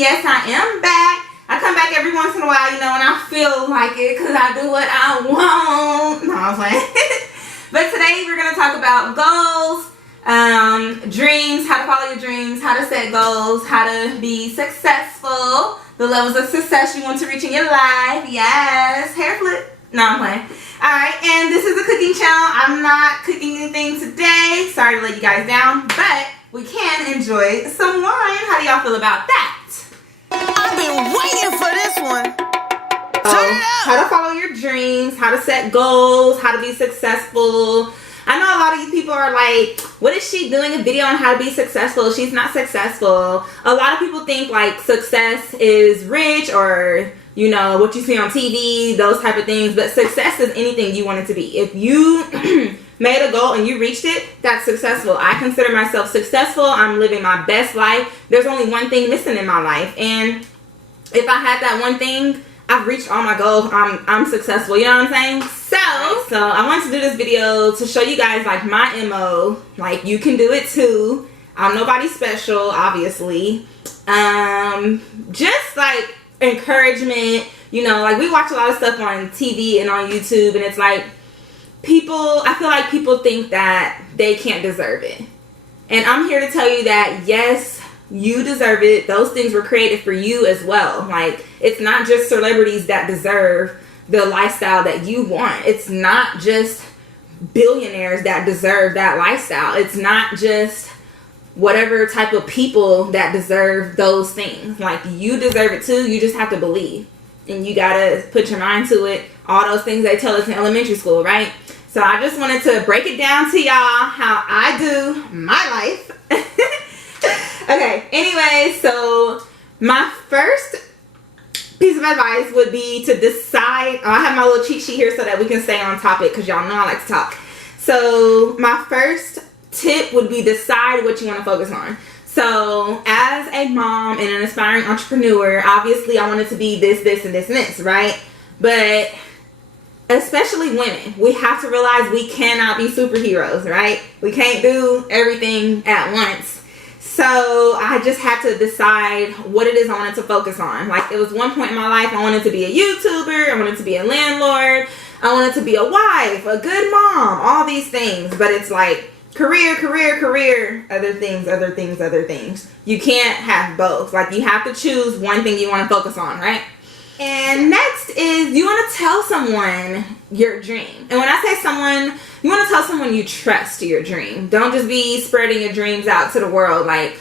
yes, I am back. I come back every once in a while, you know, and I feel like it because I do what I want. No, I'm playing. But today we're going to talk about goals, dreams, how to follow your dreams, how to set goals, how to be successful, the levels of success you want to reach in your life. Yes, hair flip. No, I'm playing. Alright, and this is a cooking channel. I'm not cooking anything today. Sorry to let you guys down, but we can enjoy some wine. How do y'all feel about that? I've been waiting for this one. Turn it up. How to follow your dreams, how to set goals, how to be successful. I know a lot of you people are like, what is she doing a video on how to be successful? She's not successful. A lot of people think like success is rich or, you know, what you see on TV, those type of things. But success is anything you want it to be. If you made a goal and you reached it, that's successful. I consider myself successful. I'm living my best life. There's only one thing missing in my life. And if I had that one thing, I've reached all my goals. I'm successful. You know what I'm saying? So I wanted to do this video to show you guys like my MO. Like you can do it too. I'm nobody special, obviously. Just like encouragement. You know, like we watch a lot of stuff on TV and on YouTube, and it's like I feel like people think that they can't deserve it. And I'm here to tell you that yes, you deserve it. Those things were created for you as well. Like, it's not just celebrities that deserve the lifestyle that you want. It's not just billionaires that deserve that lifestyle. It's not just whatever type of people that deserve those things. Like, you deserve it too. You just have to believe. And you gotta put your mind to it. All those things they tell us in elementary school, right? So I just wanted to break it down to y'all how I do my life. Okay, anyway, so my first piece of advice would be to decide. I have my little cheat sheet here so that we can stay on topic because y'all know I like to talk. So my first tip would be decide what you want to focus on. So as a mom and an aspiring entrepreneur, obviously I want it to be this, this, and this, and this, right? But especially women, we have to realize we cannot be superheroes, right? We can't do everything at once. So I just had to decide what it is I wanted to focus on. Like, it was one point in my life I wanted to be a YouTuber, I wanted to be a landlord, I wanted to be a wife, a good mom, all these things. But it's like career, other things. You can't have both. Like, you have to choose one thing you want to focus on, right? And next is you want to tell someone your dream. And when I say someone, you want to tell someone you trust your dream. Don't just be spreading your dreams out to the world. Like,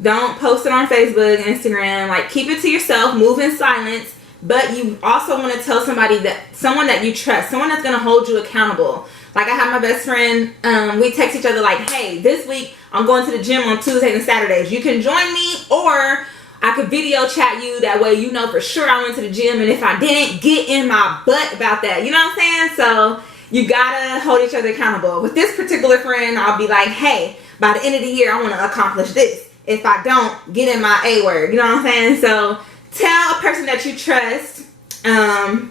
don't post it on Facebook, Instagram. Like, keep it to yourself. Move in silence. But you also want to tell someone that you trust. Someone that's going to hold you accountable. Like, I have my best friend. We text each other like, hey, this week I'm going to the gym on Tuesdays and Saturdays. You can join me, or I could video chat you. That way you know for sure I went to the gym, and if I didn't, get in my butt about that. You know what I'm saying? So you gotta hold each other accountable. With this particular friend, I'll be like, hey, by the end of the year I want to accomplish this. If I don't, get in my A word. You know what I'm saying? So tell a person that you trust that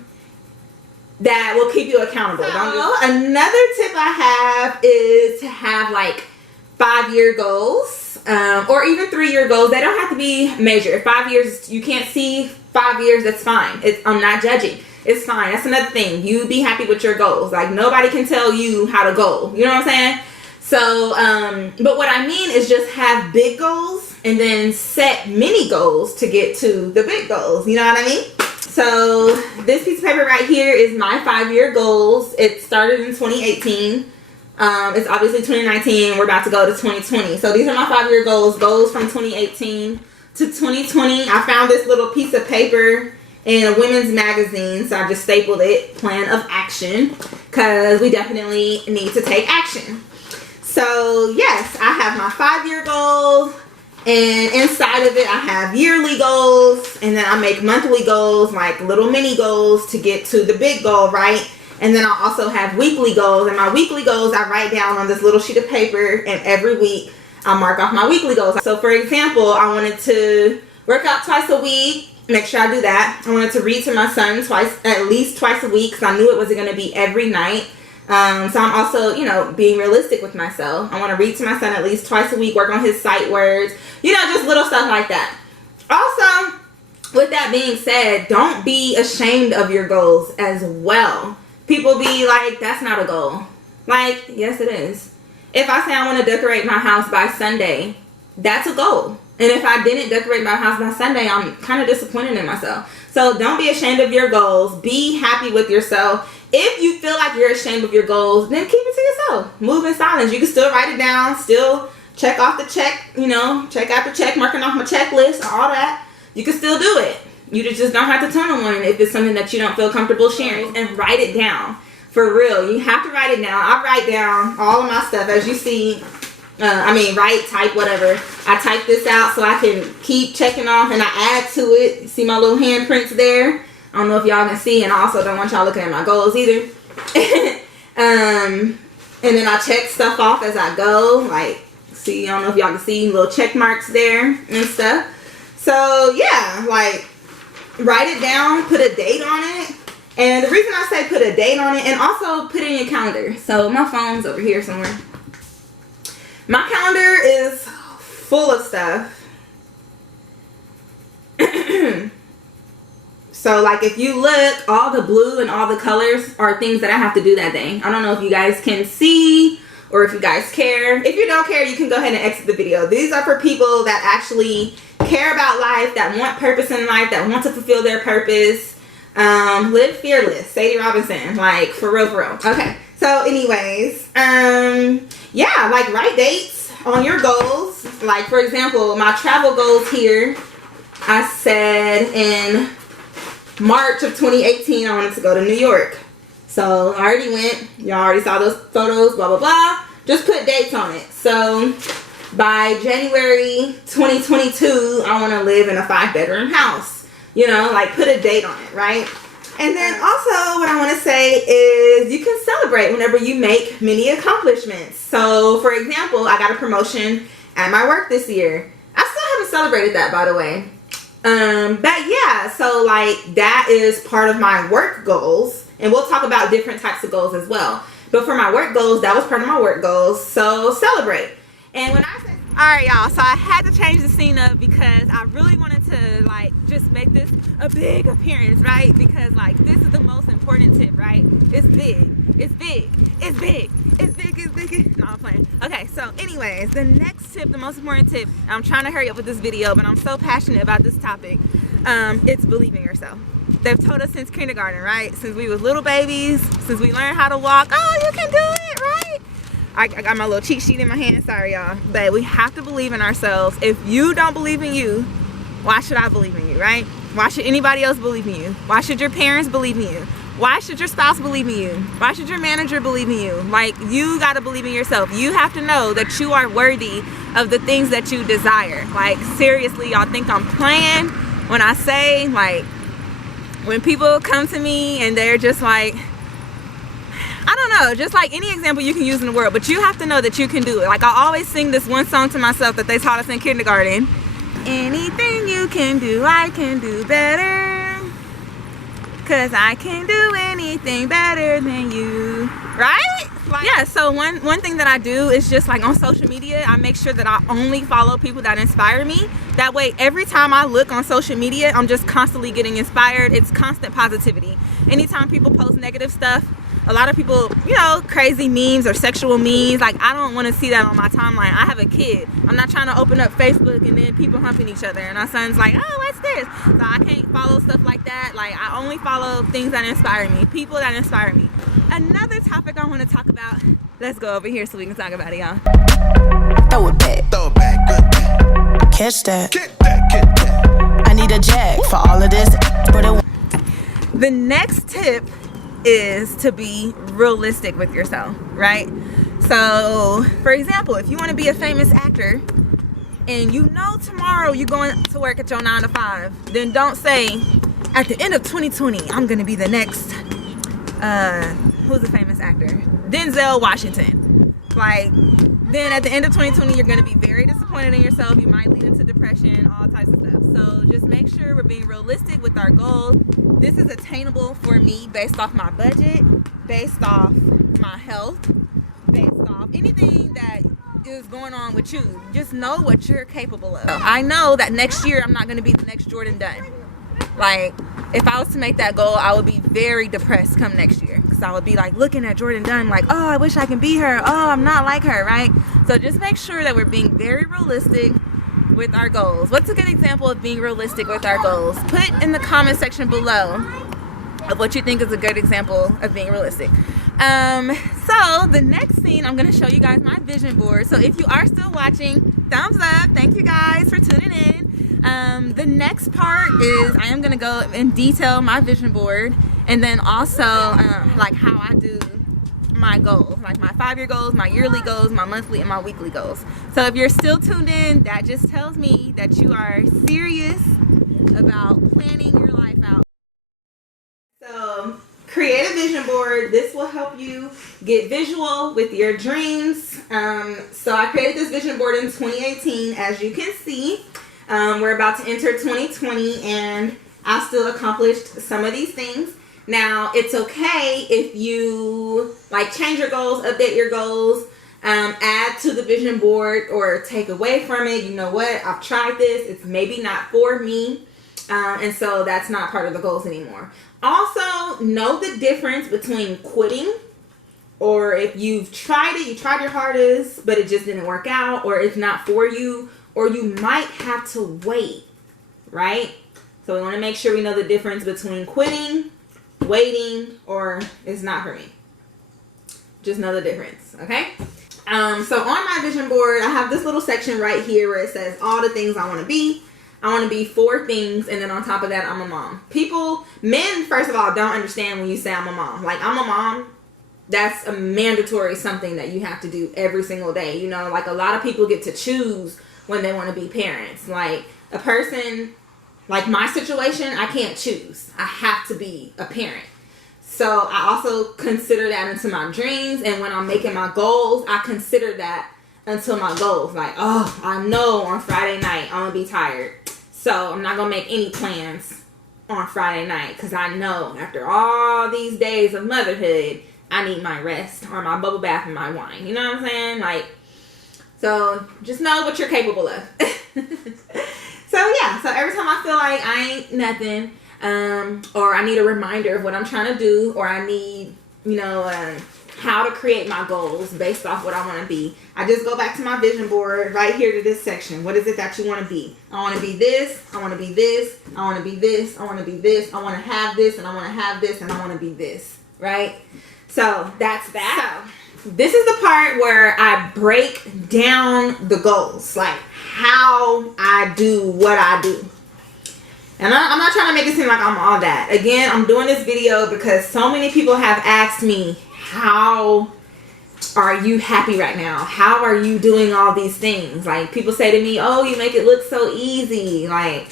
will keep you accountable. Another tip I have is to have like 5-year goals. Or even 3-year goals. They don't have to be major. 5 years, you can't see 5 years, that's fine. I'm not judging. It's fine. That's another thing. You be happy with your goals. Like, nobody can tell you how to goal. You know what I'm saying? So, but what I mean is just have big goals and then set mini goals to get to the big goals. You know what I mean? So this piece of paper right here is my 5-year goals. It started in 2018. It's obviously 2019. We're about to go to 2020. So these are my 5-year goals from 2018 to 2020. I found this little piece of paper in a women's magazine, so I just stapled it, plan of action, because we definitely need to take action. So yes, I have my 5-year goals, and inside of it I have yearly goals, and then I make monthly goals, like little mini goals to get to the big goal, right? And then I also have weekly goals, and my weekly goals I write down on this little sheet of paper, and every week I mark off my weekly goals. So for example, I wanted to work out twice a week. Make sure I do that. I wanted to read to my son at least twice a week, because I knew it wasn't going to be every night. So I'm also, you know, being realistic with myself. I want to read to my son at least twice a week, work on his sight words, you know, just little stuff like that. Also, with that being said, don't be ashamed of your goals as well. People be like, that's not a goal. Like, yes it is. If I say I want to decorate my house by Sunday, that's a goal. And if I didn't decorate my house by Sunday, I'm kind of disappointed in myself. So don't be ashamed of your goals. Be happy with yourself. If you feel like you're ashamed of your goals, then keep it to yourself. Move in silence. You can still write it down, still check off the check, you know, check after check, marking off my checklist, all that. You can still do it. You just don't have to tell no one if it's something that you don't feel comfortable sharing. And write it down. For real. You have to write it down. I write down all of my stuff. As you see, type, whatever. I type this out so I can keep checking off, and I add to it. See my little handprints there? I don't know if y'all can see, and I also don't want y'all looking at my goals either. And then I check stuff off as I go. Like, see, I don't know if y'all can see little check marks there and stuff. So, yeah, like, write it down, put a date on it. And the reason I say put a date on it, and also put it in your calendar. So, my phone's over here somewhere. My calendar is full of stuff. So, like, if you look, all the blue and all the colors are things that I have to do that day. I don't know if you guys can see or if you guys care. If you don't care, you can go ahead and exit the video. These are for people that actually care about life, that want purpose in life, that want to fulfill their purpose. Live fearless. Sadie Robinson. Like, for real, for real. Okay. So, anyways, yeah, like, write dates on your goals. Like, for example, my travel goals here, I said in March of 2018, I wanted to go to New York. So, I already went. Y'all already saw those photos, blah, blah, blah. Just put dates on it. So, by January 2022, I want to live in a 5-bedroom house. You know, like, put a date on it, right? And then also what I want to say is you can celebrate whenever you make many accomplishments. So, for example, I got a promotion at my work this year. I still haven't celebrated that, by the way. But yeah, so like that is part of my work goals. And we'll talk about different types of goals as well. But for my work goals, that was part of my work goals. So celebrate. And when I say, alright y'all, so I had to change the scene up because I really wanted to like just make this a big appearance, right? Because like this is the most important tip, right? It's big. It's big. It's big. It's big. It's big. No, I'm playing. Okay, so anyways, the next tip, the most important tip, I'm trying to hurry up with this video, but I'm so passionate about this topic. It's believing yourself. They've told us since kindergarten, right? Since we was little babies, since we learned how to walk, oh, you can do it, right? I got my little cheat sheet in my hand, sorry y'all. But we have to believe in ourselves. If you don't believe in you, why should I believe in you, right? Why should anybody else believe in you? Why should your parents believe in you? Why should your spouse believe in you? Why should your manager believe in you? Like, you gotta believe in yourself. You have to know that you are worthy of the things that you desire. Like, seriously, y'all think I'm playing when I say, like, when people come to me and they're just like, I don't know, just like any example you can use in the world, but you have to know that you can do it. Like, I always sing this one song to myself that they taught us in kindergarten. Anything you can do, I can do better. 'Cause I can do anything better than you. Right? Like, yeah, so one thing that I do is just like on social media, I make sure that I only follow people that inspire me. That way, every time I look on social media, I'm just constantly getting inspired. It's constant positivity. Anytime people post negative stuff, a lot of people, you know, crazy memes or sexual memes, like, I don't want to see that on my timeline. I have a kid. I'm not trying to open up Facebook and then people humping each other and my son's like, oh, what's this? So I can't follow stuff like that. Like, I only follow things that inspire me, people that inspire me. Another topic I want to talk about, let's go over here so we can talk about it, y'all. Throw it back. Throw it back, good back. Catch that. Get that, get that. I need a jack for all of this. But it The next tip is to be realistic with yourself, right? So, for example, if you want to be a famous actor and you know tomorrow you're going to work at your 9 to 5, then don't say, at the end of 2020, I'm going to be the next, who's a famous actor? Denzel Washington. Like, then at the end of 2020, you're going to be very disappointed in yourself. You might lead into depression, all types of stuff. So just make sure we're being realistic with our goals. This is attainable for me based off my budget, based off my health, based off anything that is going on with you. Just know what you're capable of. I know that next year I'm not going to be the next Jordan Dunn. Like, if I was to make that goal, I would be very depressed come next year, because I would be like looking at Jordan Dunn like, oh, I wish I can be her. Oh, I'm not like her, right? So just make sure that we're being very realistic with our goals. What's a good example of being realistic with our goals? Put in the comment section below of what you think is a good example of being realistic. So the next scene, I'm going to show you guys my vision board. So if you are still watching, thumbs up. Thank you guys for tuning in. The next part is I am going to go in detail my vision board, and then also like how I do my goals, like my 5-year goals, my yearly goals, my monthly and my weekly goals. So if you're still tuned in, that just tells me that you are serious about planning your life out. So create a vision board. This will help you get visual with your dreams. So I created this vision board in 2018. As you can see, we're about to enter 2020, and I still accomplished some of these things. Now, it's okay if you like change your goals, update your goals, add to the vision board or take away from it. You know what? I've tried this. It's maybe not for me. And so that's not part of the goals anymore. Also, know the difference between quitting, or if you've tried it, you tried your hardest, but it just didn't work out, or it's not for you, or you might have to wait, right? So we want to make sure we know the difference between quitting, waiting, or it's not for me. Just know the difference, okay? So on my vision board, I have this little section right here where it says all the things I want to be. I want to be 4 things, and then on top of that, I'm a mom. Men, first of all, don't understand when you say I'm a mom. Like, I'm a mom, that's a mandatory something that you have to do every single day. You know, like a lot of people get to choose when they want to be parents. Like a person, like my situation, I can't choose. I have to be a parent. So I also consider that into my dreams, and when I'm making my goals, I consider that until my goals. Like, oh, I know on Friday night I'm gonna be tired, so I'm not gonna make any plans on Friday night, because I know after all these days of motherhood, I need my rest or my bubble bath and my wine. You know what I'm saying? Like, so just know what you're capable of. So yeah, so every time I feel like I ain't nothing, or I need a reminder of what I'm trying to do, or I need, you know, how to create my goals based off what I want to be, I just go back to my vision board right here to this section. What is it that you want to be? I want to be this. I want to be this. I want to be this. I want to be this. I want to have this, and I want to have this, and I want to be this. Right? So that's that. So this is the part where I break down the goals, like how I do what I do. And I'm not trying to make it seem like I'm all that. Again, I'm doing this video because so many people have asked me, how are you happy right now? How are you doing all these things? Like, people say to me, oh, you make it look so easy. Like,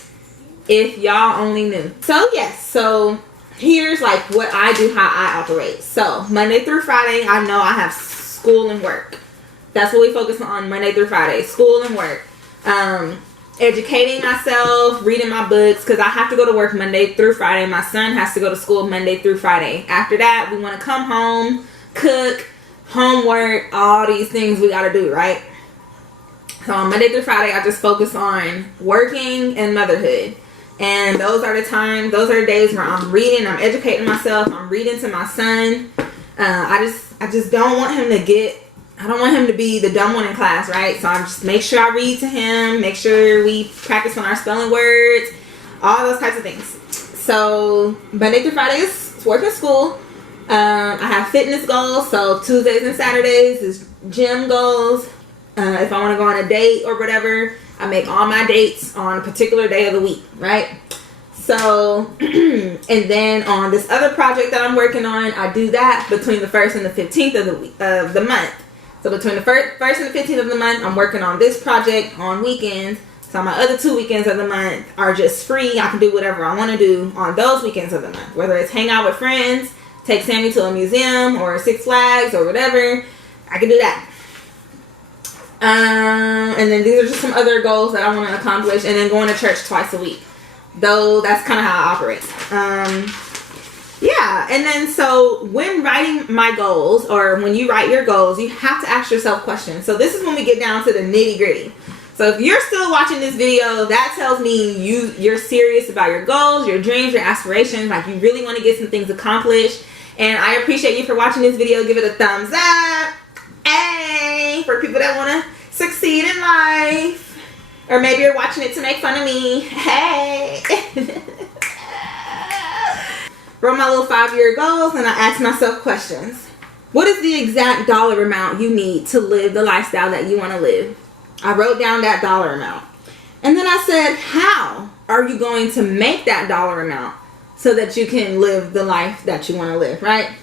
if y'all only knew. So yes, so here's like what I do, how I operate. So Monday through Friday, I know I have school and work. That's what we focus on Monday through Friday, school and work. Educating myself, reading my books, because I have to go to work Monday through Friday. My son has to go to school Monday through Friday. After that, we want to come home, cook, homework, all these things we got to do, right? So on Monday through Friday, I just focus on working and motherhood. And those are the days where I'm reading, I'm educating myself, I'm reading to my son. I just don't want him to be the dumb one in class, right? So I just make sure I read to him, make sure we practice on our spelling words, all those types of things. So Monday through Friday is work and school. I have fitness goals, so Tuesdays and Saturdays is gym goals. If I want to go on a date or whatever, I make all my dates on a particular day of the week, right? So, and then on this other project that I'm working on, I do that between the 1st and the 15th of the month. So between the 1st and the 15th of the month, I'm working on this project on weekends. So my other 2 weekends of the month are just free. I can do whatever I want to do on those weekends of the month. Whether it's hang out with friends, take Sammy to a museum or Six Flags or whatever, I can do that. And then these are just some other goals that I want to accomplish. And then going to church twice a week. Though that's kind of how I operate. Yeah, and then so when writing my goals, or when you write your goals, you have to ask yourself questions. So this is when we get down to the nitty gritty. So So if you're still watching this video, that tells me you're serious about your goals, your dreams, your aspirations. Like you really want to get some things accomplished. And I appreciate you for watching this video. Give it a thumbs up. Hey, for people that want to succeed in life. Or maybe you're watching it to make fun of me. Hey. Wrote my little 5-year goals and I asked myself questions. What is the exact dollar amount you need to live the lifestyle that you want to live? I wrote down that dollar amount. And then I said, how are you going to make that dollar amount so that you can live the life that you want to live, right?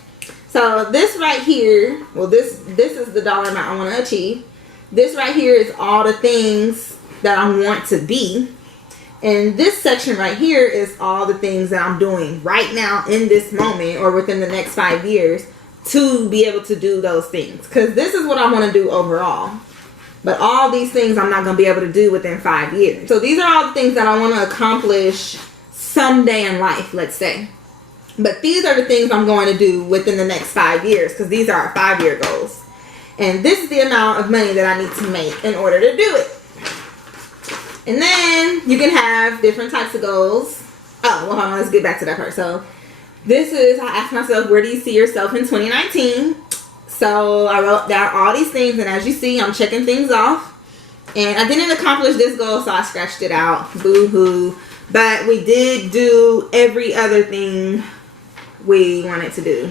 So this right here, well, this is the dollar amount I want to achieve. This right here is all the things that I want to be. And this section right here is all the things that I'm doing right now in this moment or within the next 5 years to be able to do those things. Because this is what I want to do overall. But all these things I'm not going to be able to do within 5 years. So these are all the things that I want to accomplish someday in life, let's say. But these are the things I'm going to do within the next 5 years. Because these are our 5-year goals. And this is the amount of money that I need to make in order to do it. And then you can have different types of goals. Oh, well, hold on. Let's get back to that part. So this is, I asked myself, where do you see yourself in 2019? So I wrote down all these things. And as you see, I'm checking things off. And I didn't accomplish this goal, so I scratched it out. Boo-hoo. But we did do every other thing we wanted to do.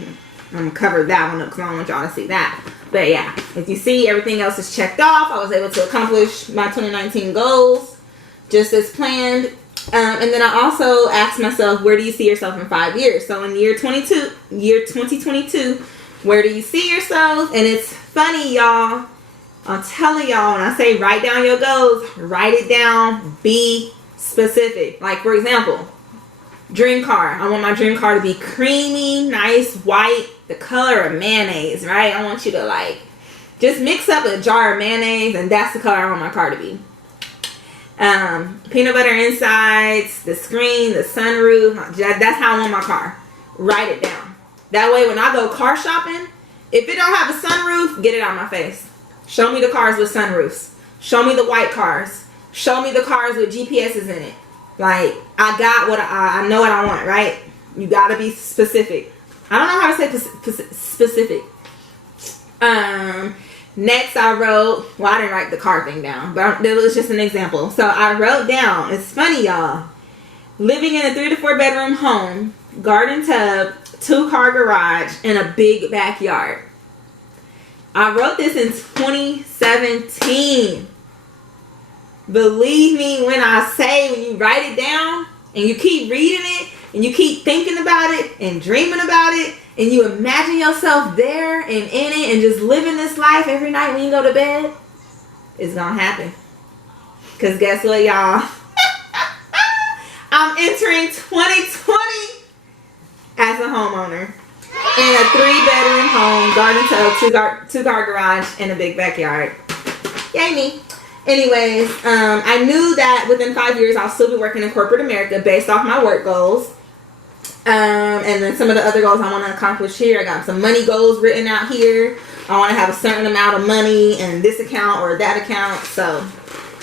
I'm going to cover that one up because I don't want y'all to see that. But yeah, if you see, everything else is checked off. I was able to accomplish my 2019 goals just as planned. And then I also asked myself, where do you see yourself in 5 years? So in year 2022, where do you see yourself? And it's funny, y'all. I'm telling y'all, when I say write down your goals, write it down. Be specific. Like, for example, dream car. I want my dream car to be creamy, nice, white, the color of mayonnaise, right? I want you to, like, just mix up a jar of mayonnaise, and that's the color I want my car to be. Peanut butter insides, the screen, the sunroof. That's how I want my car. Write it down. That way, when I go car shopping, if it don't have a sunroof, get it out of my face. Show me the cars with sunroofs. Show me the white cars. Show me the cars with GPSs in it. Like, I got what I know what I want, right? You gotta be specific. I don't know how to say specific. Next I wrote, well, I didn't write the car thing down, but it was just an example. So I wrote down, it's funny, y'all, living in a 3 to 4 bedroom home, garden tub, 2-car garage, and a big backyard. I wrote this in 2017. Believe me when I say, when you write it down and you keep reading it and you keep thinking about it and dreaming about it and you imagine yourself there and in it and just living this life every night when you go to bed, it's gonna happen. Because guess what, y'all? I'm entering 2020 as a homeowner in a 3-bedroom home, garden tub, 2-car garage, and a big backyard. Yay me. Anyways, I knew that within 5 years I'll still be working in corporate America based off my work goals. And then some of the other goals I want to accomplish here. I got some money goals written out here. I want to have a certain amount of money in this account or that account. So,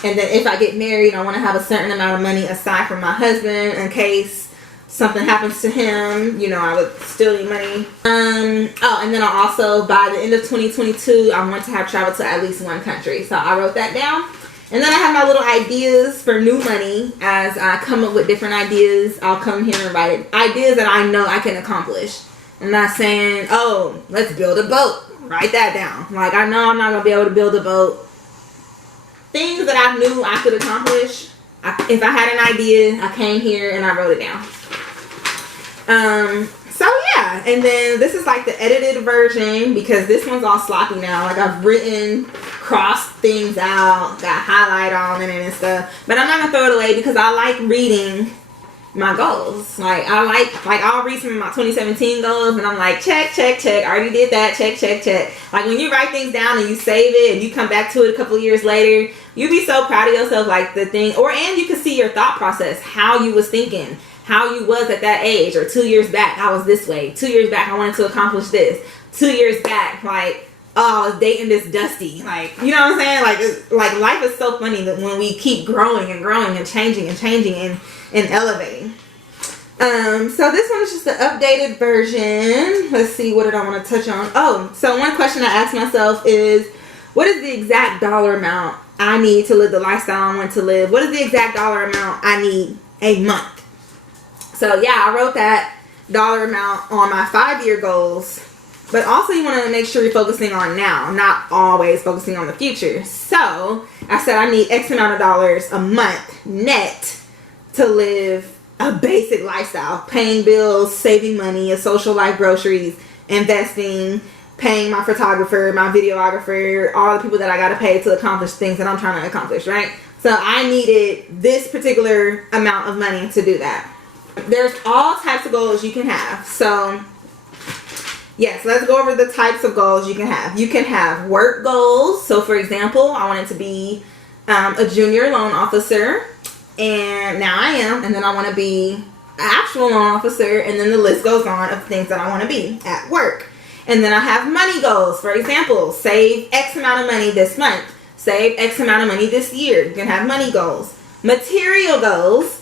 and then if I get married, I want to have a certain amount of money aside from my husband in case something happens to him. You know, I would still need money. Oh, and then I also, by the end of 2022, I want to have traveled to at least 1 country. So I wrote that down. And then I have my little ideas for new money. As I come up with different ideas, I'll come here and write it. Ideas that I know I can accomplish. I'm not saying, oh, let's build a boat. Write that down. Like, I know I'm not going to be able to build a boat. Things that I knew I could accomplish. If I had an idea, I came here and I wrote it down. So yeah, and then this is like the edited version because this one's all sloppy now. Like I've written, crossed things out, got highlight on it and stuff. But I'm not gonna throw it away because I like reading my goals. Like I'll read some of my 2017 goals and I'm like, check, check, check. I already did that. Check, check, check. Like when you write things down and you save it and you come back to it a couple of years later, you'll be so proud of yourself. Like the thing, and you can see your thought process, how you was thinking, how you was at that age, or 2 years back, I was this way. 2 years back, I wanted to accomplish this. 2 years back, like oh, I was dating this Dusty. Like, you know what I'm saying? Like life is so funny that when we keep growing and growing and changing and elevating. So this one is just the updated version. Let's see, what did I want to touch on? Oh, so one question I asked myself is, what is the exact dollar amount I need to live the lifestyle I want to live? What is the exact dollar amount I need a month? So yeah, I wrote that dollar amount on my 5-year goals. But also you want to make sure you're focusing on now, not always focusing on the future. So I said I need X amount of dollars a month net to live a basic lifestyle. Paying bills, saving money, a social life, groceries, investing, paying my photographer, my videographer, all the people that I got to pay to accomplish things that I'm trying to accomplish, right? So I needed this particular amount of money to do that. There's all types of goals you can have. So yes, let's go over the types of goals you can have. You can have work goals. So for example, I wanted to be a junior loan officer, and now I am, and then I want to be an actual loan officer, and then the list goes on of things that I want to be at work. And then I have money goals. For example, save X amount of money this month, save X amount of money this year. You can have money goals. Material goals.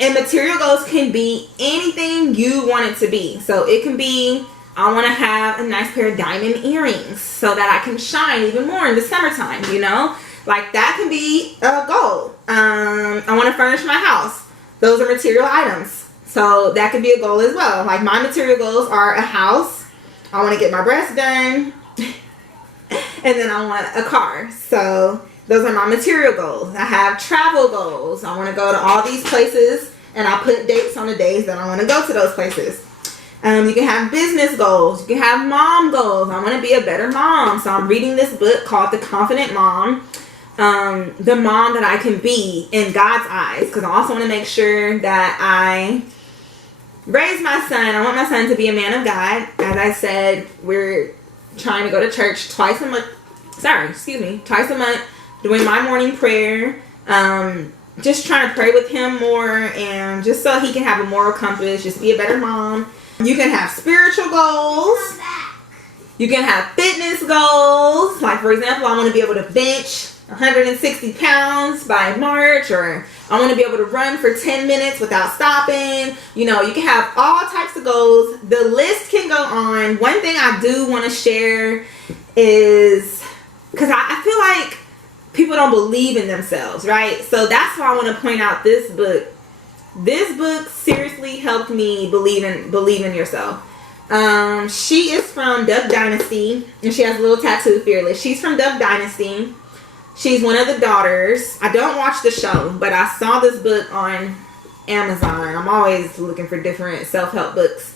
And material goals can be anything you want it to be. So it can be, I want to have a nice pair of diamond earrings so that I can shine even more in the summertime, you know? Like that can be a goal. I want to furnish my house. Those are material items. So that could be a goal as well. Like my material goals are a house. I want to get my breasts done. And then I want a car. So those are my material goals. I have travel goals. I want to go to all these places, and I put dates on the days that I want to go to those places. You can have business goals. You can have mom goals. I want to be a better mom. So I'm reading this book called The Confident Mom. The mom that I can be in God's eyes. Because I also want to make sure that I raise my son. I want my son to be a man of God. As I said, we're trying to go to church twice a month. Twice a month. Doing my morning prayer, just trying to pray with him more, and just so he can have a moral compass, just be a better mom. You can have spiritual goals. You can have fitness goals. Like for example, I want to be able to bench 160 pounds by March, or I want to be able to run for 10 minutes without stopping. You know, you can have all types of goals. The list can go on. One thing I do want to share is, because I feel like people don't believe in themselves, right? So that's why I want to point out this book. This book seriously helped me believe in yourself. She is from Duck Dynasty, and she has a little tattoo, Fearless. She's from Duck Dynasty. She's one of the daughters. I don't watch the show, but I saw this book on Amazon. I'm always looking for different self-help books.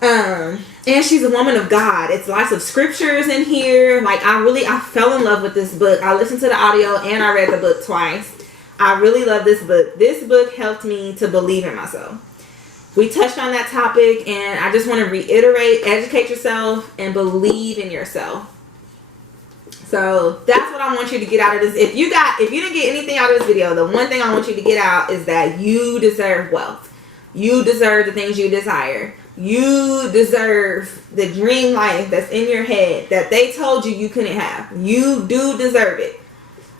And she's a woman of God. It's lots of scriptures in here. Like I fell in love with this book. I listened to the audio and I read the book twice. I really love this book. This book helped me to believe in myself. We touched on that topic, and I just want to reiterate, educate yourself and believe in yourself. So that's what I want you to get out of this. If you didn't get anything out of this video, the one thing I want you to get out is that you deserve wealth. You deserve the things you desire. You deserve the dream life that's in your head that they told you you couldn't have. You do deserve it.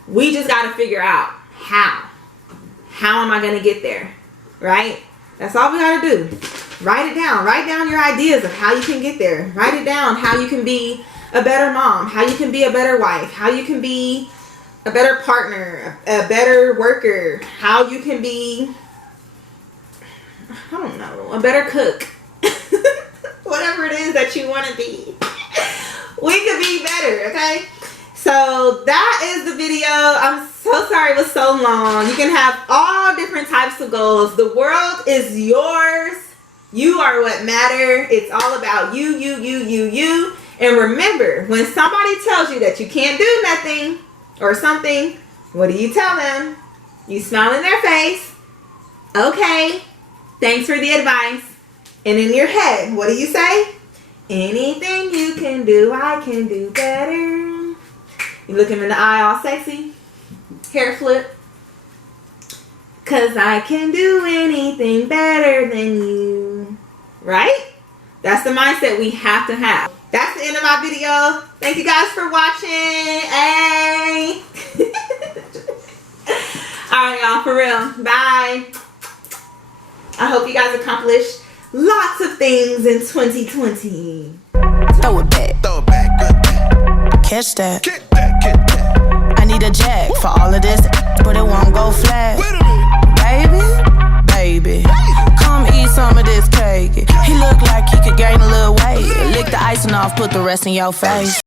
We just got to figure out how. How am I going to get there? Right? That's all we got to do. Write it down. Write down your ideas of how you can get there. Write it down how you can be a better mom, how you can be a better wife, how you can be a better partner, a better worker, how you can be, I don't know, a better cook. Whatever it is that you want to be. We could be better, okay? So that is the video. I'm so sorry it was so long. You can have all different types of goals. The world is yours. You are what matter. It's all about you. And remember, when somebody tells you that you can't do nothing or something, what do you tell them? You smile in their face. Okay, thanks for the advice. And in your head, what do you say? Anything you can do, I can do better. You look him in the eye all sexy. Hair flip. 'Cause I can do anything better than you. Right? That's the mindset we have to have. That's the end of my video. Thank you guys for watching. Hey. Alright, y'all, for real. Bye. I hope you guys accomplished lots of things in 2020. Throw it back. Throw it back, good back. Catch that. Get that, get that. I need a jack for all of this, but it won't go flat. Wait a minute. Baby, come eat some of this cake. He look like he could gain a little weight. Lick the icing off, put the rest in your face.